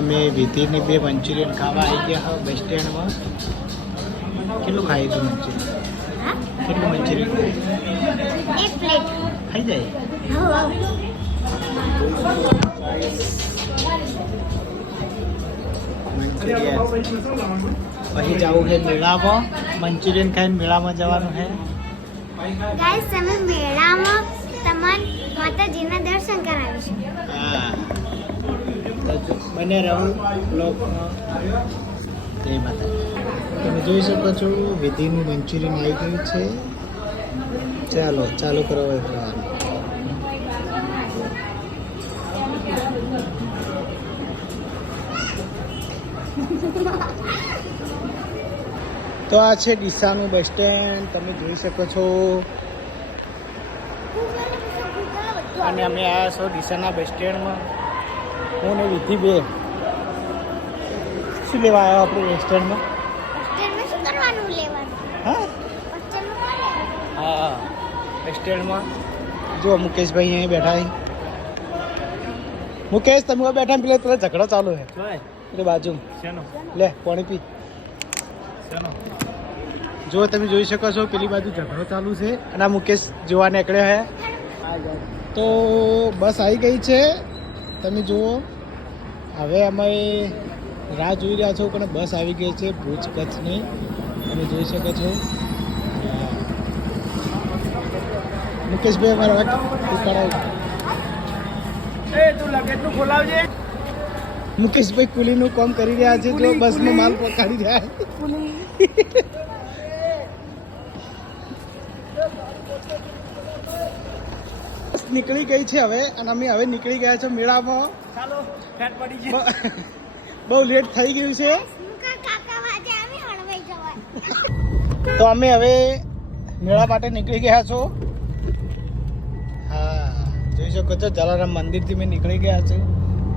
અમે વિધિની બે મંચુરિયન ખાવા આવી ગયા હા બસ સ્ટેન્ડમાં. કેટલું ખાઈ હતું મંચુરિયન? કેટલું મંચુરિયન? એક પ્લેટ ખાઈ જાય. મંચુરિયન પછી જવું છે મેળામાં. મંચુરિયન ખાઈને મેળામાં જવાનું છે. ગાઈસ તમે મેળામાં તમાર માતાજીના દર્શન કરાવીશું. હા તો બને રહું બ્લોગમાં. જય માતા. તમે જોઈ શકો છો વિધિનું મંચુરિયન આવી ગયું છે. ચાલો ચાલુ કરો એટલે તો આ છે ડીસાનું બસ સ્ટેન્ડ. તમે જોઈ શકો છો. અને અમે આવ્યા છો ડીસાના બસ સ્ટેન્ડમાં. હું ને વિધિ બે શું લેવા આવ્યો આપણે બસ સ્ટેન્ડમાં? હોસ્ટેલમાં શું કરવાનું લેવાનું? હા હોસ્ટેલમાં હા બસ સ્ટેન્ડમાં જો મુકેશભાઈ અહીં બેઠા છે. મુકેશ તમે બેઠા ને પેલા ઝઘડો ચાલુ છે એટલે બાજુ લે પાણી પી. જો તમે જોઈ શકો છો પેલી બાજુ ઝઘડો ચાલુ છે અને આ મુકેશ જોવા નીકળ્યો છે. તો બસ આવી ગઈ છે. તમે જુઓ હવે અમે રાહ જોઈ રહ્યા છો પણ બસ આવી ગઈ છે ભુજ કચ્છની. તમે જોઈ શકો છો. મુકેશભાઈ અમારા વાત ખોલાવજે. મુકેશભાઈ કુલીનું કામ કરી રહ્યા છે. જો બસમાં માલ પકાડી રહ્યા નીકળી ગઈ છે હવે અને અમે હવે નીકળી ગયા છે મેળામાં. ચાલો બહુ લેટ થઈ ગયું છે તો અમે હવે મેળા માટે નીકળી ગયા છો. હા જોઈ શકો છો જલારામ મંદિરથી મેં નીકળી ગયા છે.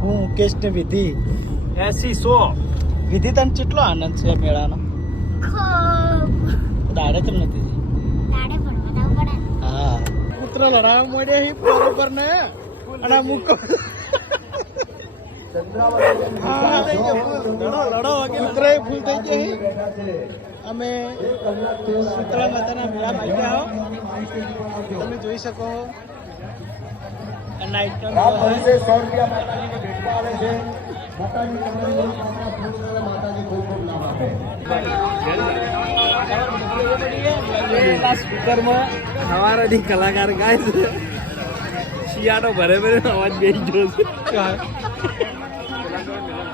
હું મુકેશ ને વિધિ. 80-100 વિધિ તને કેટલો આનંદ છે મેળાનો? દાડે કેમ નથી? હા પુત્ર લડાવવા મળ્યા હી બરોબર ને અને મૂકો પુત્ર એ ફૂલ થઈ ગયા. અમે શીતળા માતાના મેળામાં આવી ગયા. તમે જોઈ શકો કલાકાર ગાય છે શિયાળો ભરે ભરે અવાજ બેસી ગયો છે.